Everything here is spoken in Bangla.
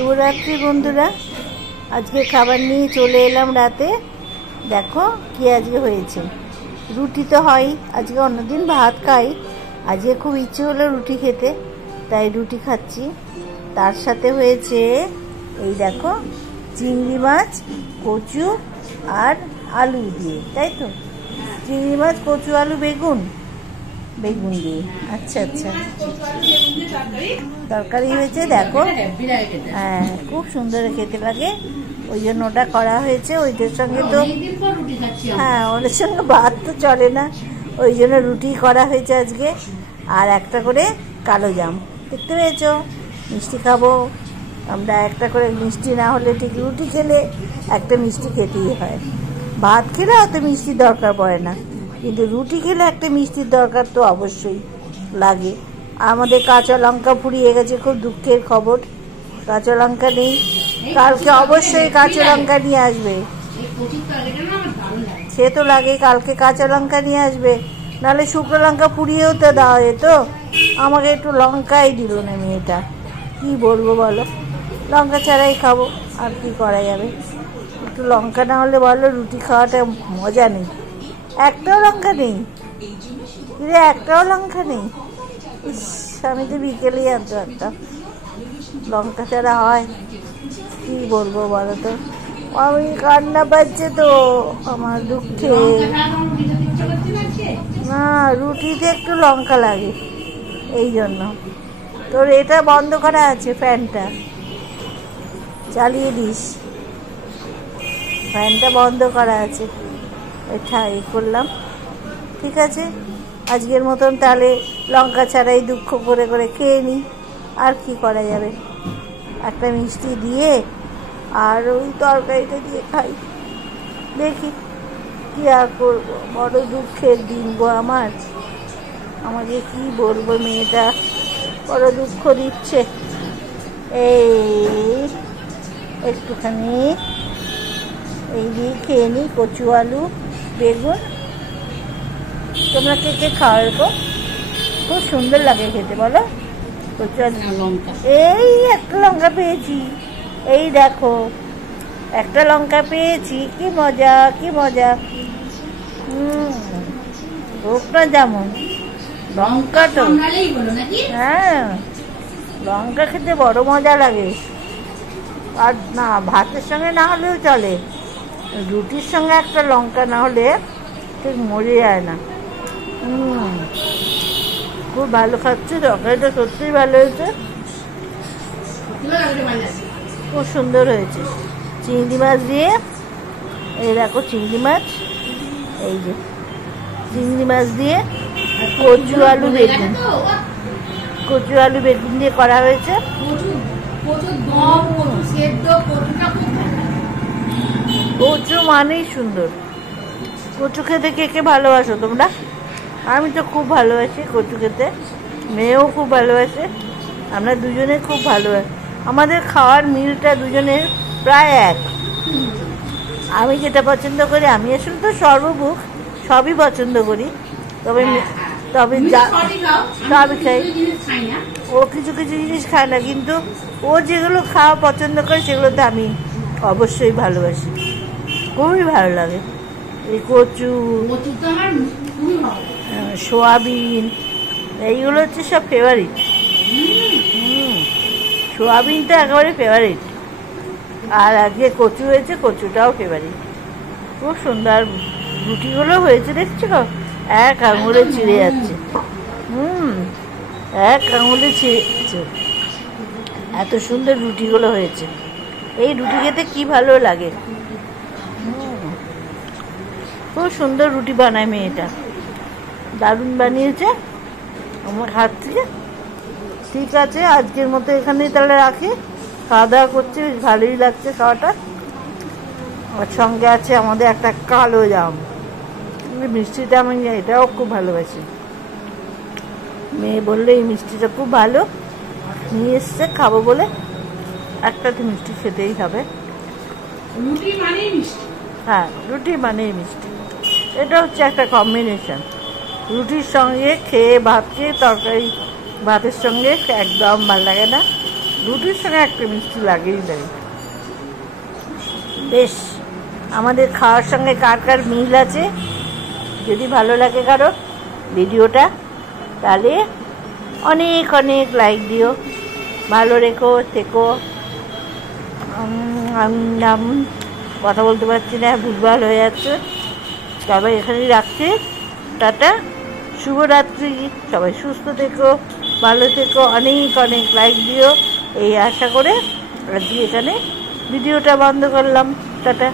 শুভরাত্রি বন্ধুরা, আজকে খাবার নিয়ে চলে এলাম রাতে। দেখো কি আজকে হয়েছে। রুটি তো হয়, আজকে অন্যদিন ভাত খাই, আজকে খুব ইচ্ছে হলো রুটি খেতে, তাই রুটি খাচ্ছি। তার সাথে হয়েছে এই দেখো চিংড়ি মাছ, কচু আর আলু দিয়ে, তাই তো চিংড়ি মাছ, কচু, আলু, বেগুন দিয়ে। আচ্ছা আচ্ছা, তরকারি হয়েছে দেখো। হ্যাঁ, খুব সুন্দর খেতে লাগে, ওই জন্য ওটা করা হয়েছে। ওইটার সঙ্গে তো হ্যাঁ, ওটার সঙ্গে ভাত তো চলে না, ওই জন্য রুটি করা হয়েছে আজকে। আর একটা করে কালো জাম, দেখতে পেয়েছ। মিষ্টি খাবো আমরা, একটা করে মিষ্টি না হলে ঠিক, রুটি খেলে একটা মিষ্টি খেতেই হয়। ভাত খেলে অত মিষ্টির দরকার পড়ে না, কিন্তু রুটি খেলে একটা মিষ্টির দরকার তো অবশ্যই লাগে। আমাদের কাঁচা লঙ্কা ফুরিয়ে গেছে, খুব দুঃখের খবর। কাঁচা লঙ্কা নেই, কালকে অবশ্যই কাঁচা লঙ্কা নিয়ে আসবে। সে তো লাগে, কালকে কাঁচা লঙ্কা নিয়ে আসবে, নাহলে শুকনো লঙ্কা পুড়িয়েও তো দেওয়া যেত। আমাকে একটু লঙ্কাই দিল না মেয়েটা, কি বলবো বলো। লঙ্কা ছাড়াই খাবো, আর কি করা যাবে। একটু লঙ্কা না হলে বলো রুটি খাওয়াটা মজা নেই। একটাও লঙ্কা নেই রে, একটাও লঙ্কা নেই। ইস, আমি তো বিকেলেই আনতে পারতাম, লঙ্কা ছাড়া হয়? কি বলবো বলো তো, আমি কান্না পাচ্ছে তো আমার দুঃখে। না, রুটিতে একটু লঙ্কা লাগে, এই জন্য। তোর এটা বন্ধ করা আছে, ফ্যানটা চালিয়ে দিস, ফ্যানটা বন্ধ করা আছে। এটা করলাম, ঠিক আছে। আজকের মতন তাহলে লঙ্কা ছাড়াই দুঃখ করে করে খেয়ে নিই, আর কি করা যাবে। একটা মিষ্টি দিয়ে আর ওই তরকারিটা দিয়ে খাই, দেখি কি আর করবো। বড় দুঃখের দিন গো আমার, আমাকে কি বলবো, মেয়েটা বড় দুঃখ দিচ্ছে। এই একটুখানি এই দিয়ে খেয়ে নিই, কচু, আলু, বেগুন। তোমরা কে কে খাও এরকম? খুব সুন্দর লাগে খেতে, বলো। কচু, আলু, লঙ্কা। এই একটা লঙ্কা পেয়েছি, এই দেখো একটা লঙ্কা পেয়েছি, কি মজা, কি মজা। হোক না যেমন, লঙ্কা তো, হ্যাঁ লঙ্কা খেতে বড় মজা লাগে। আর না, ভাতের সঙ্গে না হলেও চলে, রুটির সঙ্গে একটা লঙ্কা না হলে ঠিক মরে যায় না। খুব ভালো খাচ্ছি, তরকারিটা সত্যিই ভালো হয়েছে, খুব সুন্দর হয়েছে। চিংড়ি মাছ দিয়ে, এই দেখো চিংড়ি মাছ, এই যে চিংড়ি মাছ দিয়ে কচু, আলু, বেগুন, কচু, আলু, বেগুন দিয়ে করা হয়েছে। কচু মানেই সুন্দর। কচু খেতে কে কে ভালোবাসো তোমরা? আমি তো খুব ভালোবাসি কচু খেতে, মেয়েও খুব ভালোবাসে, আমরা দুজনে খুব ভালোবাসি। আমাদের খাওয়ার মিলটা দুজনের প্রায় এক। আমি যেটা পছন্দ করি, আমি আসলে তো সর্বভুক, সবই পছন্দ করি, তবে তবে সবই খাই। ও কিছু কিছু জিনিস খায় না, কিন্তু ও যেগুলো খাওয়া পছন্দ করে সেগুলোতে আমি অবশ্যই ভালোবাসি, খুবই ভালো লাগে। এই কচু, সোয়াবিন, এইগুলো হচ্ছে সব ফেভারিট। সোয়াবিনটা একেবারে ফেভারিট, আর আজকে কচু হয়েছে, কচুটাও ফেভারিট। খুব সুন্দর রুটিগুলো হয়েছে, দেখছো এক আঙুলে ছিঁড়ে যাচ্ছে। এক আঙুলে ছিঁড়ে যাচ্ছে, এত সুন্দর রুটিগুলো হয়েছে। এই রুটি খেতে কি ভালো লাগে, খুব সুন্দর রুটি বানায় মেয়েটা, দারুণ বানিয়েছে আমার হাত থেকে। ঠিক আছে, আজকের মতো এখানেই তাহলে রাখি। খাওয়া দাওয়া করছি, বেশ ভালোই লাগছে খাওয়াটা। আর সঙ্গে আছে আমাদের একটা কালো জাম, মিষ্টিটা আমি এটাও খুব ভালোবাসি। মেয়ে বললে এই মিষ্টিটা খুব ভালো, নিয়ে এসছে খাবো বলে, একটা তো মিষ্টি খেতেই হবে। রুটি মানেই মিষ্টি, হ্যাঁ রুটি মানেই মিষ্টি, এটা হচ্ছে একটা কম্বিনেশন। রুটির সঙ্গে খেয়ে, ভাত খেয়ে তরকারি ভাতের সঙ্গে একদম ভালো লাগে না, রুটির সঙ্গে একটা মিষ্টি লাগেই লাগে। বেশ, আমাদের খাওয়ার সঙ্গে কার কার মিল আছে, যদি ভালো লাগে কারো ভিডিওটা, তাহলে অনেক অনেক লাইক দিও, ভালো রেখো, থেকো। কথা বলতে পারছি না, ভুলভাল হয়ে যাচ্ছে। তবে এখানেই রাখছি, টাটা, শুভরাত্রি। সবাই সুস্থ থেকো, ভালো থেকো, অনেক অনেক লাইক দিও, এই আশা করে আজকে এখানে ভিডিওটা বন্ধ করলাম। টাটা।